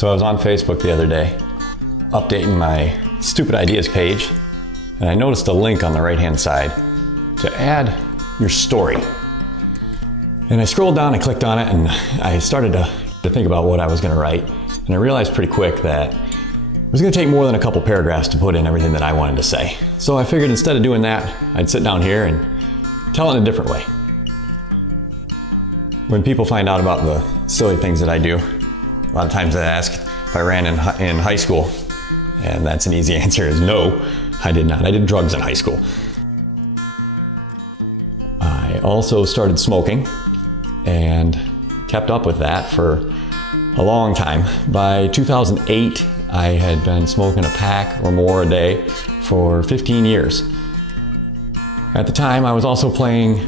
So I was on Facebook the other day, updating my Stupid Ideas page, and I noticed a link on the right-hand side to add your story. And I scrolled down and clicked on it, and I started to think about what I was going to write. And I realized pretty quick that it was going to take more than a couple paragraphs to put in everything that I wanted to say. So I figured instead of doing that, I'd sit down here and tell it in a different way. When people find out about the silly things that I do, a lot of times they ask if I ran in high school, and that's an easy answer is no, I did not. I did drugs in high school. I also started smoking and kept up with that for a long time. By 2008, I had been smoking a pack or more a day for 15 years. At the time, I was also playing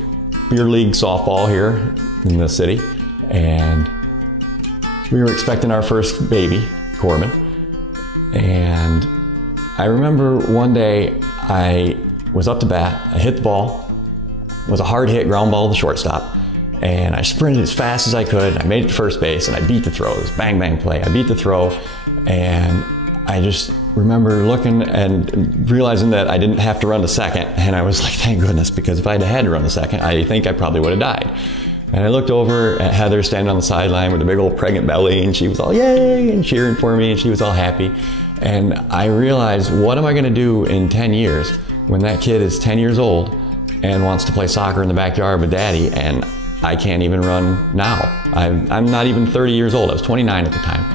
beer league softball here in the city, and we were expecting our first baby, Corbin. And I remember one day I was up to bat, I hit the ball, it was a hard hit ground ball to the shortstop, and I sprinted as fast as I could. I made it to first base and I beat the throw. It was bang, bang play. I beat the throw, and I just remember looking and realizing that I didn't have to run to second, and I was like, thank goodness, because if I had to run to second, I think I probably would have died. And I looked over at Heather standing on the sideline with a big old pregnant belly, and she was all yay and cheering for me, and she was all happy. And I realized, what am I going to do in 10 years when that kid is 10 years old and wants to play soccer in the backyard with daddy, and I can't even run now. I'm not even 30 years old. I was 29 at the time.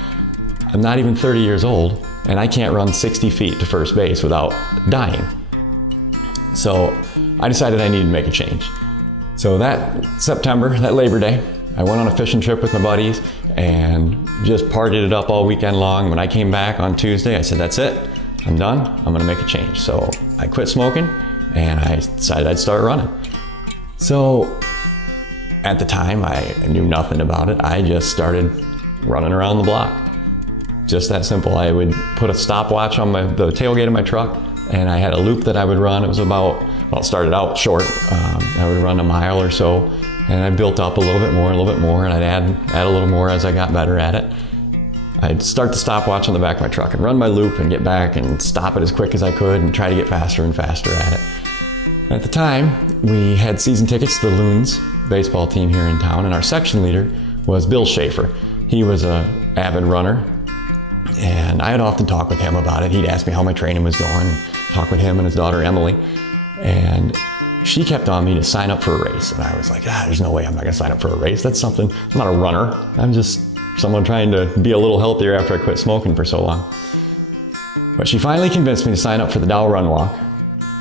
I'm not even 30 years old, and I can't run 60 feet to first base without dying. So I decided I needed to make a change. So that September, that Labor Day, I went on a fishing trip with my buddies and just partied it up all weekend long. When I came back on Tuesday, I said, that's it, I'm done, I'm gonna make a change. So I quit smoking and I decided I'd start running. So at the time, I knew nothing about it. I just started running around the block. Just that simple. I would put a stopwatch on the tailgate of my truck, and I had a loop that I would run. It was about, well, it started out short. I would run a mile or so, and I built up a little bit more, and I'd add a little more as I got better at it. I'd start the stopwatch on the back of my truck and run my loop and get back and stop it as quick as I could and try to get faster and faster at it. At the time, we had season tickets to the Loons baseball team here in town, and our section leader was Bill Schaefer. He was an avid runner, and I had often talked with him about it. He'd ask me how my training was going, and talk with him and his daughter Emily, and she kept on me to sign up for a race. And I was like, there's no way I'm not gonna sign up for a race. That's something, I'm not a runner. I'm just someone trying to be a little healthier after I quit smoking for so long. But she finally convinced me to sign up for the Dow Run Walk.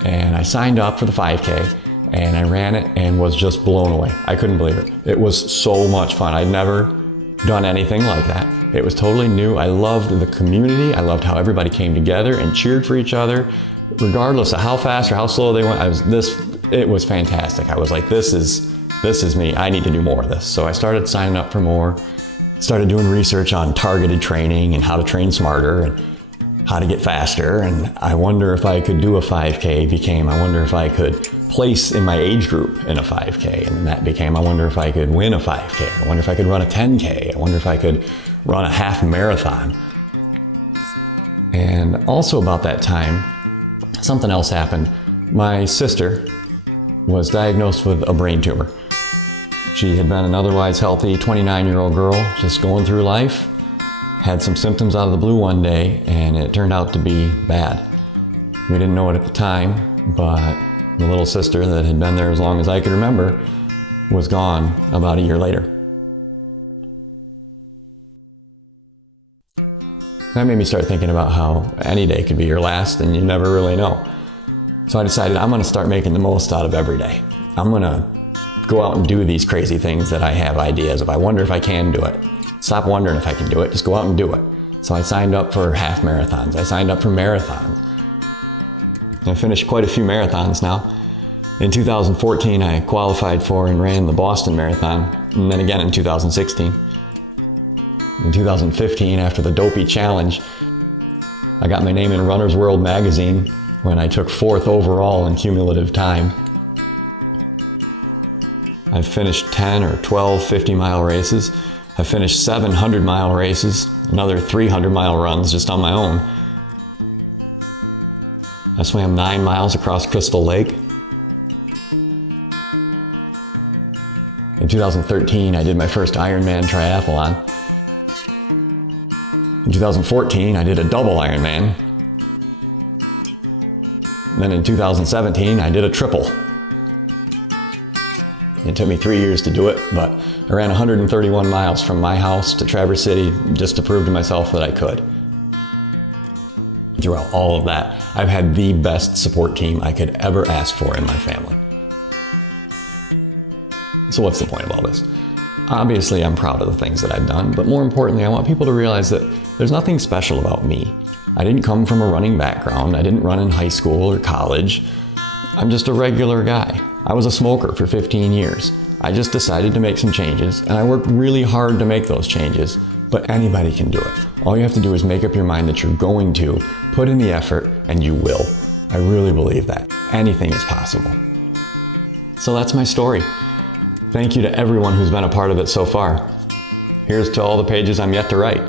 And I signed up for the 5K, and I ran it and was just blown away. I couldn't believe it. It was so much fun. I'd never done anything like that. It was totally new. I loved the community. I loved how everybody came together and cheered for each other, regardless of how fast or how slow they went. It was fantastic. I was like, this is me. I need to do more of this. So I started signing up for more, started doing research on targeted training and how to train smarter and how to get faster. And I wonder if I could do a 5K I wonder if I could place in my age group in a 5K. And then that became, I wonder if I could win a 5K. I wonder if I could run a 10K. I wonder if I could run a half marathon. And also about that time, something else happened. My sister was diagnosed with a brain tumor. She had been an otherwise healthy 29-year-old girl just going through life, had some symptoms out of the blue one day, and it turned out to be bad. We didn't know it at the time, but the little sister that had been there as long as I could remember was gone about a year later. That made me start thinking about how any day could be your last and you never really know. So I decided I'm gonna start making the most out of every day. I'm gonna go out and do these crazy things that I have ideas of. I wonder if I can do it. Stop wondering if I can do it, just go out and do it. So I signed up for half marathons. I signed up for marathons. I finished quite a few marathons now. In 2014, I qualified for and ran the Boston Marathon, and then again in 2016. In 2015, after the Dopey Challenge, I got my name in Runner's World magazine when I took 4th overall in cumulative time. I've finished 10 or 12 50-mile races. I've finished 700-mile races. another 300-mile runs just on my own. I swam 9 miles across Crystal Lake. In 2013, I did my first Ironman triathlon. In 2014, I did a double Ironman. Then in 2017, I did a triple. It took me 3 years to do it, but I ran 131 miles from my house to Traverse City just to prove to myself that I could. Throughout all of that, I've had the best support team I could ever ask for in my family. So what's the point of all this? Obviously, I'm proud of the things that I've done, but more importantly, I want people to realize that there's nothing special about me. I didn't come from a running background. I didn't run in high school or college. I'm just a regular guy. I was a smoker for 15 years. I just decided to make some changes, and I worked really hard to make those changes, but anybody can do it. All you have to do is make up your mind that you're going to, put in the effort, and you will. I really believe that. Anything is possible. So that's my story. Thank you to everyone who's been a part of it so far. Here's to all the pages I'm yet to write.